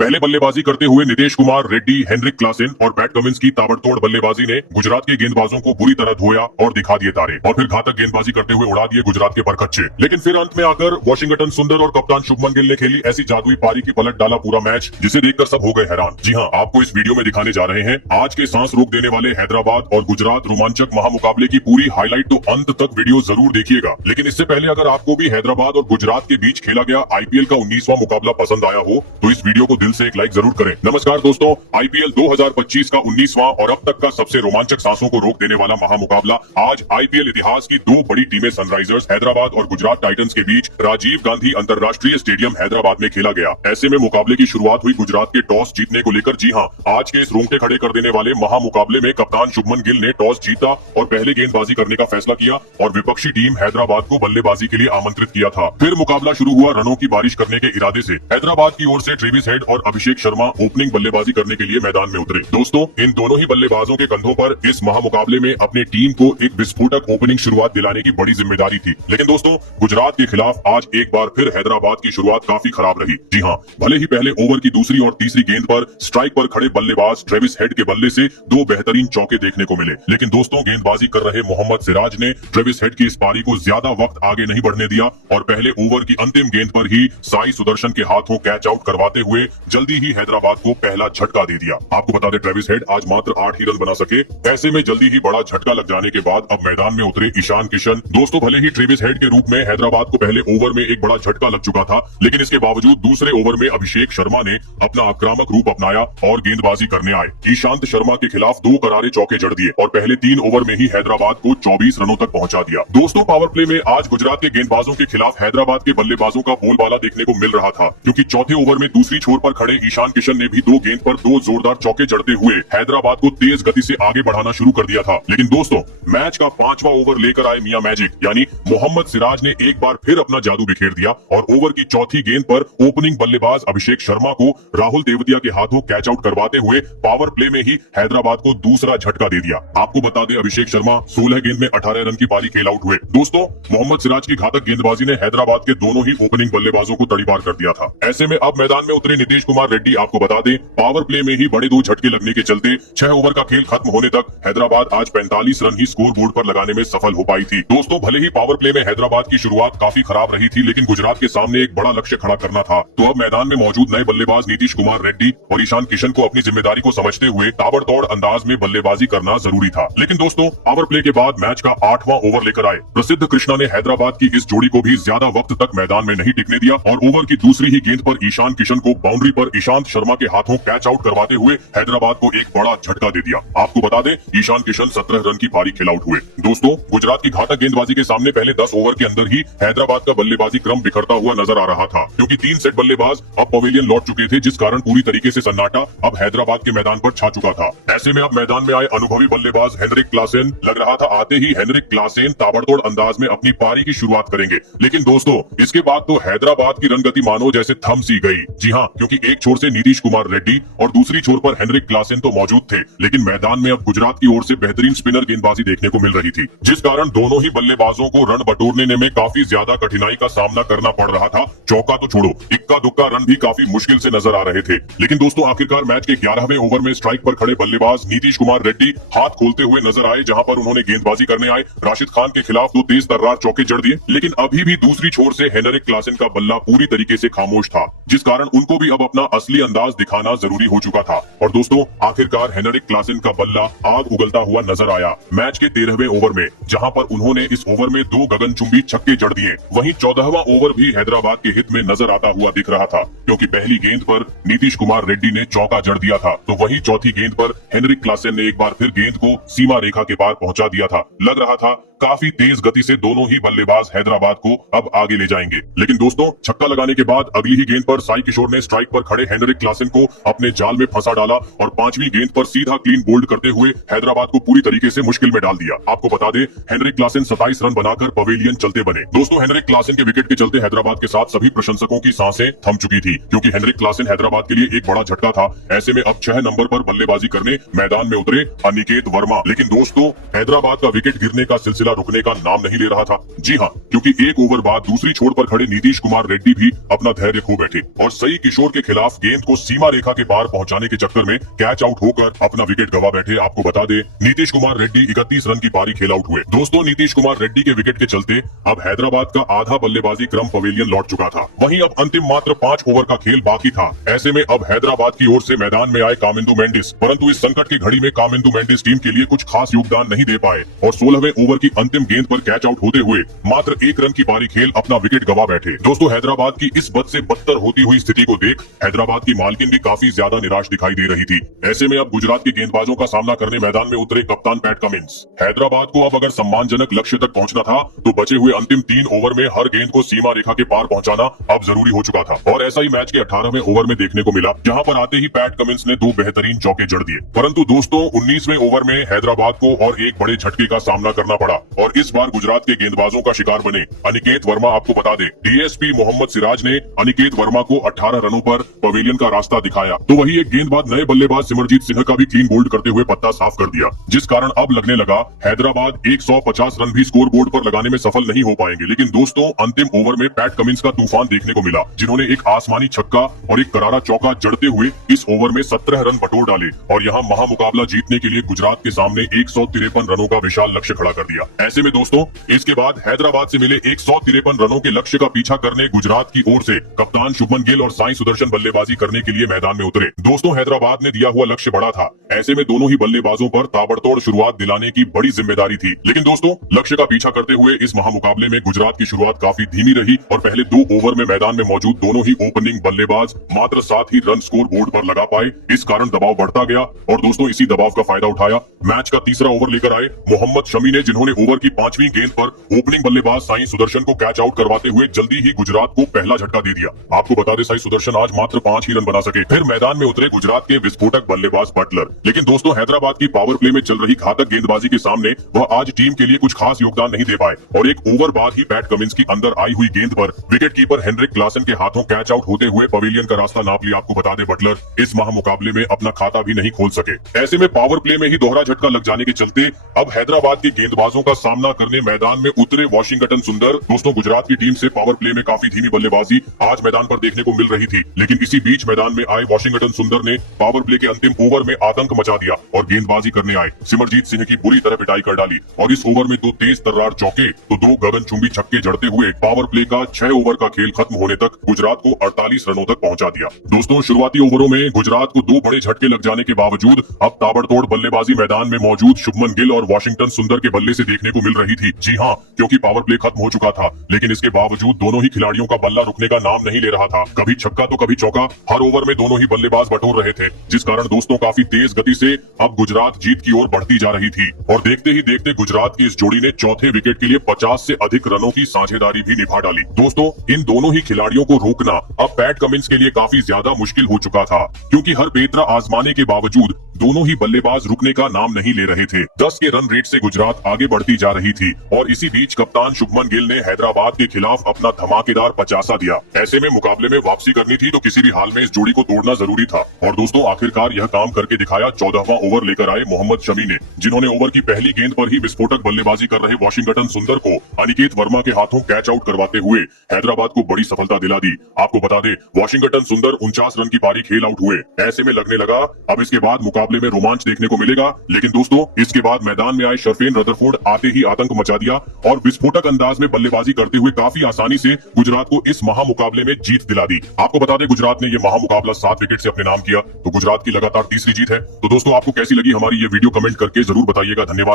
पहले बल्लेबाजी करते हुए नीतीश कुमार रेड्डी, हेनरिक क्लासेन और पैट कमिंस की ताबड़तोड़ बल्लेबाजी ने गुजरात के गेंदबाजों को बुरी तरह धोया और दिखा दिए तारे और फिर घातक गेंदबाजी करते हुए उड़ा दिए गुजरात के परखच्चे। लेकिन फिर अंत में आकर वॉशिंगटन सुंदर और कप्तान शुभमन गिल ने खेली ऐसी जादुई पारी की पलट डाला पूरा मैच, जिसे देखकर सब हो गए हैरान। जी हां, आपको इस वीडियो में दिखाने जा रहे हैं आज के सांस रोक देने वाले हैदराबाद और गुजरात रोमांचक महामुकाबले की पूरी हाईलाइट, तो अंत तक वीडियो जरूर देखिएगा। लेकिन इससे पहले अगर आपको भी हैदराबाद और गुजरात के बीच खेला गया आईपीएल का 19वां मुकाबला पसंद आया हो तो इस वीडियो को दिल से एक लाइक जरूर करें। नमस्कार दोस्तों, आईपीएल 2025 का 19वां और अब तक का सबसे रोमांचक सांसों को रोक देने वाला महामुकाबला आज आईपीएल इतिहास की दो बड़ी टीमें सनराइजर्स हैदराबाद और गुजरात टाइटंस के बीच राजीव गांधी अंतरराष्ट्रीय स्टेडियम हैदराबाद में खेला गया। ऐसे में मुकाबले की शुरुआत हुई गुजरात के टॉस जीतने को लेकर। जी हां, आज के इस रोंगटे खड़े कर देने वाले महामुकाबले में कप्तान शुभमन गिल ने टॉस जीता और पहले गेंदबाजी करने का फैसला किया और विपक्षी टीम हैदराबाद को बल्लेबाजी के लिए आमंत्रित किया था। फिर मुकाबला शुरू हुआ रनों की बारिश करने के इरादे से। हैदराबाद की ओर से ट्रेविस हेड और अभिषेक शर्मा ओपनिंग बल्लेबाजी करने के लिए मैदान में उतरे। दोस्तों, इन दोनों ही बल्लेबाजों के कंधों पर इस महामुकाबले में अपनी टीम को एक विस्फोटक ओपनिंग शुरुआत दिलाने की बड़ी जिम्मेदारी थी। लेकिन दोस्तों, गुजरात के खिलाफ आज एक बार फिर हैदराबाद की शुरुआत काफी खराब रही। जी हां, भले ही पहले ओवर की दूसरी और तीसरी गेंद पर स्ट्राइक पर खड़े बल्लेबाज ट्रेविस हेड के बल्ले से दो बेहतरीन चौके देखने को मिले, लेकिन दोस्तों गेंदबाजी कर रहे मोहम्मद सिराज ने ट्रेविस हेड की इस पारी को ज्यादा वक्त आगे नहीं बढ़ने दिया और पहले ओवर की अंतिम गेंद पर ही साई सुदर्शन के हाथों कैच आउट करवाते हुए जल्दी ही हैदराबाद को पहला झटका दे दिया। आपको बता दें, ट्रेविस हेड आज मात्र 8 ही रन बना सके। ऐसे में जल्दी ही बड़ा झटका लग जाने के बाद अब मैदान में उतरे ईशान किशन। दोस्तों, भले ही ट्रेविस हेड के रूप में हैदराबाद को पहले ओवर में एक बड़ा झटका लग चुका था, लेकिन इसके बावजूद दूसरे ओवर में अभिषेक शर्मा ने अपना आक्रामक रूप अपनाया और गेंदबाजी करने आए। ईशांत शर्मा के खिलाफ दो करारे चौके जड़ दिए और पहले 3 ओवर में ही हैदराबाद को 24 रनों तक पहुंचा दिया। दोस्तों, पावर प्ले में आज गुजरात के गेंदबाजों के खिलाफ हैदराबाद के बल्लेबाजों का बोलबाला देखने को मिल रहा था, क्योंकि चौथे ओवर में दूसरी छोर पर खड़े ईशान किशन ने भी दो गेंद पर दो जोरदार चौके जड़ते हुए हैदराबाद को तेज गति से आगे बढ़ाना शुरू कर दिया था। लेकिन दोस्तों, मैच का 5वां ओवर लेकर आए मियां मैजिक यानी मोहम्मद सिराज ने एक बार फिर अपना जादू बिखेर दिया और ओवर की चौथी गेंद पर ओपनिंग बल्लेबाज अभिषेक शर्मा को राहुल तेवतिया के हाथों कैच आउट करवाते हुए पावर प्ले में ही हैदराबाद को दूसरा झटका दे दिया। आपको बता दें, अभिषेक शर्मा 16 गेंद में 18 रन की पारी खेल आउट हुए। दोस्तों, मोहम्मद सिराज की घातक गेंदबाजी ने हैदराबाद के दोनों ही ओपनिंग बल्लेबाजों को तड़ीपार कर दिया था। ऐसे में अब मैदान में उतरे नीतीश कुमार रेड्डी। आपको बता दें, पावर प्ले में ही बड़े दो झटके लगने के चलते 6 ओवर का खेल खत्म होने तक हैदराबाद आज 45 रन ही स्कोर बोर्ड पर लगाने में सफल हो पाई थी। दोस्तों, भले ही पावर प्ले में हैदराबाद की शुरुआत काफी खराब रही थी, लेकिन गुजरात के सामने एक बड़ा लक्ष्य खड़ा करना था। तो अब मैदान में मौजूद नए बल्लेबाज नीतीश कुमार रेड्डी और ईशान किशन को अपनी जिम्मेदारी को समझते हुए ताबड़तोड़ अंदाज में बल्लेबाजी करना जरूरी था। लेकिन दोस्तों, पावर प्ले के बाद मैच का 8वां ओवर लेकर आए प्रसिद्ध कृष्णा ने हैदराबाद की इस जोड़ी को भी ज्यादा वक्त तक मैदान में नहीं टिकने दिया और ओवर की दूसरी ही गेंद पर ईशान किशन को बाउंड्री पर ईशांत शर्मा के हाथों कैच आउट करवाते हुए हैदराबाद को एक बड़ा झटका दे दिया। आपको बता दें, ईशान किशन 17 रन की पारी खेल आउट हुए। दोस्तों, गुजरात की घातक गेंदबाजी के सामने पहले 10 ओवर के अंदर ही हैदराबाद का बल्लेबाजी क्रम बिखरता हुआ नजर आ रहा था, क्योंकि 3 सेट बल्लेबाज अब पवेलियन लौट चुके थे, जिस कारण पूरी तरीके से सन्नाटा अब हैदराबाद के मैदान पर छा चुका था। ऐसे में अब मैदान में आए अनुभवी बल्लेबाज हेनरिक क्लासेन। लग रहा था आते ही हेनरिक क्लासेन ताबड़तोड़ अंदाज में अपनी पारी की शुरुआत करेंगे, लेकिन दोस्तों इसके बाद तो हैदराबाद की रनगति मानो जैसे थम सी गई। जी हाँ, क्योंकि एक छोर से नीतीश कुमार रेड्डी और दूसरी छोर पर हेनरिक क्लासेन तो मौजूद थे, लेकिन मैदान में अब गुजरात की ओर से बेहतरीन स्पिनर गेंदबाजी देखने को मिल रही थी, जिस कारण दोनों ही बल्लेबाजों को रन बटोरने में काफी ज्यादा कठिनाई का सामना करना पड़ रहा था। चौका तो छोड़ो, इक्का दुक्का रन भी काफी मुश्किल से नजर आ रहे थे। लेकिन दोस्तों, आखिरकार मैच के 11वें ओवर में स्ट्राइक पर खड़े बल्लेबाज नीतीश कुमार रेड्डी हाथ खोलते हुए नजर आए, जहां पर उन्होंने गेंदबाजी करने आए राशिद खान के खिलाफ दो तेज तर्रार चौके जड़ दिए। लेकिन अभी भी दूसरी छोर से हेनरिक क्लासेन का बल्ला पूरी तरीके से खामोश था, जिस कारण उनको भी अब अपना असली अंदाज दिखाना जरूरी हो चुका था। और दोस्तों, आखिरकार हेनरिक क्लासेन का बल्ला आग उगलता हुआ नजर आया मैच के 13वें ओवर में, जहां पर उन्होंने इस ओवर में 2 गगनचुंबी छक्के जड़ दिए। वहीं 14वां ओवर भी हैदराबाद के हित में नजर आता हुआ दिख रहा था, क्योंकि पहली गेंद पर नीतीश कुमार रेड्डी ने चौका जड़ दिया था, तो वहीं चौथी गेंद पर हेनरिक क्लासेन ने एक बार फिर गेंद को सीमा रेखा के पार पहुंचा दिया था। लग रहा था काफी तेज गति से दोनों ही बल्लेबाज हैदराबाद को अब आगे ले जाएंगे। लेकिन दोस्तों, छक्का लगाने के बाद अगली ही गेंद पर साई किशोर ने स्ट्राइक पर खड़े हेनरिक क्लासेन को अपने जाल में फंसा डाला और 5वीं गेंद पर सीधा क्लीन बोल्ड करते हुए हैदराबाद को पूरी तरीके से मुश्किल में डाल दिया। आपको बता दें, हेनरिक क्लासेन 27 रन बनाकर पवेलियन चलते बने। दोस्तों, हेनरिक क्लासेन के विकेट के चलते हैदराबाद के साथ सभी प्रशंसकों की सांसें थम चुकी थी, क्योंकि हेनरिक क्लासेन हैदराबाद के लिए एक बड़ा झटका था। ऐसे में अब 6 नंबर पर बल्लेबाजी करने मैदान में उतरे अनिकेत वर्मा। लेकिन दोस्तों, हैदराबाद का विकेट गिरने का सिलसिला सिलसिला रुकने का नाम नहीं ले रहा था। जी हाँ, क्योंकि एक ओवर बाद दूसरी छोर पर खड़े नीतीश कुमार रेड्डी भी अपना धैर्य खो बैठे और सई किशोर के खिलाफ गेंद को सीमा रेखा के पार पहुंचाने के चक्कर में कैच आउट होकर अपना विकेट गवा बैठे। आपको बता दे, नीतीश कुमार रेड्डी 31 रन की पारी खेल आउट हुए। दोस्तों, नीतीश कुमार रेड्डी के विकेट के चलते अब हैदराबाद का आधा बल्लेबाजी क्रम पवेलियन लौट चुका था। वहीं अब अंतिम मात्र 5 ओवर का खेल बाकी था। ऐसे में अब हैदराबाद की ओर से मैदान में आए कामिंदु मेंडिस, परंतु इस संकट की घड़ी में कामिंदु मेंडिस टीम के लिए कुछ खास योगदान नहीं दे पाए और 16वें ओवर की अंतिम गेंद पर कैच आउट होते हुए मात्र 1 रन की पारी खेल अपना विकेट गवा बैठे। दोस्तों, हैदराबाद की इस बद से बदतर होती हुई स्थिति को देख हैदराबाद की मालकिन भी काफी ज्यादा निराश दिखाई दे रही थी। ऐसे में अब गुजरात के गेंदबाजों का सामना करने मैदान में उतरे कप्तान पैट कमिंस। हैदराबाद को अब अगर सम्मानजनक लक्ष्य तक पहुंचना था तो बचे हुए अंतिम 3 ओवर में हर गेंद को सीमा रेखा के पार पहुंचाना अब जरूरी हो चुका था और ऐसा ही मैच के 18वें ओवर में देखने को मिला, जहां पर आते ही पैट कमिंस ने 2 बेहतरीन चौके जड़ दिए। परंतु दोस्तों, 19वें ओवर में हैदराबाद को और एक बड़े झटके का सामना करना पड़ा और इस बार गुजरात के गेंदबाजों का शिकार बने अनिकेत वर्मा। आपको बता दे, डीएसपी मोहम्मद सिराज ने अनिकेत वर्मा को 18 रनों पर पवेलियन का रास्ता दिखाया, तो वही एक गेंद बाद नए बल्लेबाज सिमरजीत सिंह का भी क्लीन बोल्ड करते हुए पत्ता साफ कर दिया, जिस कारण अब लगने लगा हैदराबाद 150 रन भी स्कोर बोर्ड पर लगाने में सफल नहीं हो पाएंगे। लेकिन दोस्तों, अंतिम ओवर में पैट कमिंस का तूफान देखने को मिला, जिन्होंने एक आसमानी छक्का और एक करारा चौका जड़ते हुए इस ओवर में 17 रन बटोर डाले और यहाँ महामुकाबला जीतने के लिए गुजरात के सामने 153 रनों का विशाल लक्ष्य खड़ा कर दिया। ऐसे में दोस्तों, इसके बाद हैदराबाद से मिले 153 रनों के लक्ष्य का पीछा करने गुजरात की ओर से कप्तान शुभमन गिल और साई सुदर्शन बल्लेबाजी करने के लिए मैदान में उतरे। दोस्तों, हैदराबाद ने दिया हुआ लक्ष्य बड़ा था, ऐसे में दोनों ही बल्लेबाजों पर ताबड़तोड़ शुरुआत दिलाने की बड़ी जिम्मेदारी थी। लेकिन दोस्तों, लक्ष्य का पीछा करते हुए इस महामुकाबले में गुजरात की शुरुआत काफी धीमी रही और पहले 2 ओवर में मैदान में मौजूद दोनों ही ओपनिंग बल्लेबाज मात्र 7 ही रन स्कोर बोर्ड पर लगा पाए। इस कारण दबाव बढ़ता गया और दोस्तों, इसी दबाव का फायदा उठाया मैच का तीसरा ओवर लेकर आए मोहम्मद शमी ने, जिन्होंने ओवर की 5वीं गेंद पर ओपनिंग बल्लेबाज साई सुदर्शन को कैच आउट करवाते हुए जल्दी ही गुजरात को पहला झटका दे दिया। आपको बता दें, साई सुदर्शन आज मात्र 5 ही रन बना सके। फिर मैदान में उतरे गुजरात के विस्फोटक बल्लेबाज बटलर। लेकिन दोस्तों, हैदराबाद की पावर प्ले में चल रही घातक गेंदबाजी के सामने वह आज टीम के लिए कुछ खास योगदान नहीं दे पाए और एक ओवर बाद ही पैट कमिंस की अंदर आई हुई गेंद पर विकेट कीपर हेनरिक क्लासन के हाथों कैच आउट होते हुए पवेलियन का रास्ता नाप लिया। आपको बता दें, बटलर इस महामुकाबले में अपना खाता भी नहीं खोल सके। ऐसे में पावर प्ले में ही दोहरा झटका लग जाने के चलते अब हैदराबाद के गेंदबाजों का सामना करने मैदान में उतरे वॉशिंगटन सुंदर। दोस्तों, गुजरात की टीम से पावर प्ले में काफी धीमी बल्लेबाजी आज मैदान पर देखने को मिल रही थी, लेकिन इसी बीच मैदान में आए वॉशिंगटन सुंदर ने पावर प्ले के अंतिम ओवर में आतंक मचा दिया और गेंदबाजी करने आए सिमरजीत सिंह की बुरी तरह पिटाई कर डाली और इस ओवर में 2 तेज तर्रार चौके तो 2 गगनचुंबी छक्के जड़ते हुए पावर प्ले का 6 ओवर का खेल खत्म होने तक गुजरात को 48 रनों तक पहुंचा दिया। दोस्तों, शुरुआती ओवरों में गुजरात को 2 बड़े झटके लग जाने के बावजूद अब ताबड़तोड़ बल्लेबाजी मैदान में मौजूद शुभमन गिल और वॉशिंगटन सुंदर के बल्ले से देखने को मिल रही थी। जी हाँ, क्योंकि पावर प्ले खत्म हो चुका था, लेकिन इसके बावजूद दोनों ही खिलाड़ियों का बल्ला रुकने का नाम नहीं ले रहा था। कभी छक्का तो कभी चौका, हर ओवर में दोनों ही बल्लेबाज बटोर रहे थे, जिस कारण दोस्तों काफी तेज गति से अब गुजरात जीत की ओर बढ़ती जा रही थी और देखते ही देखते गुजरात की इस जोड़ी ने चौथे विकेट के लिए 50 से अधिक रनों की साझेदारी भी निभा डाली। दोस्तों, इन दोनों ही खिलाड़ियों को रोकना अब पैट कमिंस के लिए काफी ज्यादा मुश्किल हो चुका था, क्योंकि हर पेतरा आजमाने के बावजूद दोनों ही बल्लेबाज रुकने का नाम नहीं ले रहे थे। 10 के रन रेट से गुजरात आगे बढ़ती जा रही थी और इसी बीच कप्तान शुभमन गिल ने हैदराबाद के खिलाफ अपना धमाकेदार 50 दिया। ऐसे में मुकाबले में वापसी करनी थी तो किसी भी हाल में इस जोड़ी को तोड़ना जरूरी था और दोस्तों, आखिरकार यह काम करके दिखाया 14वां ओवर लेकर आए मोहम्मद शमी ने, जिन्होंने ओवर की पहली गेंद पर ही विस्फोटक बल्लेबाजी कर रहे वॉशिंगटन सुंदर को अनिकेत वर्मा के हाथों कैच आउट करवाते हुए हैदराबाद को बड़ी सफलता दिला दी। आपको बता दें, वॉशिंगटन सुंदर 49 रन की पारी खेल आउट हुए। ऐसे में लगने लगा अब इसके बाद मुकाबले में रोमांच देखने को मिलेगा, लेकिन दोस्तों, इसके बाद मैदान में आए शर्फेन रदरफोर्ड आते ही आतंक मचा दिया और विस्फोटक अंदाज में बल्लेबाजी करते हुए काफी आसानी से गुजरात को इस महामुकाबले में जीत दिला दी। आपको बता दें, गुजरात ने यह महामुकाबला 7 विकेट से अपने नाम किया, तो गुजरात की लगातार तीसरी जीत है। तो दोस्तों, आपको कैसी लगी हमारी ये वीडियो कमेंट करके जरूर बताइएगा। धन्यवाद।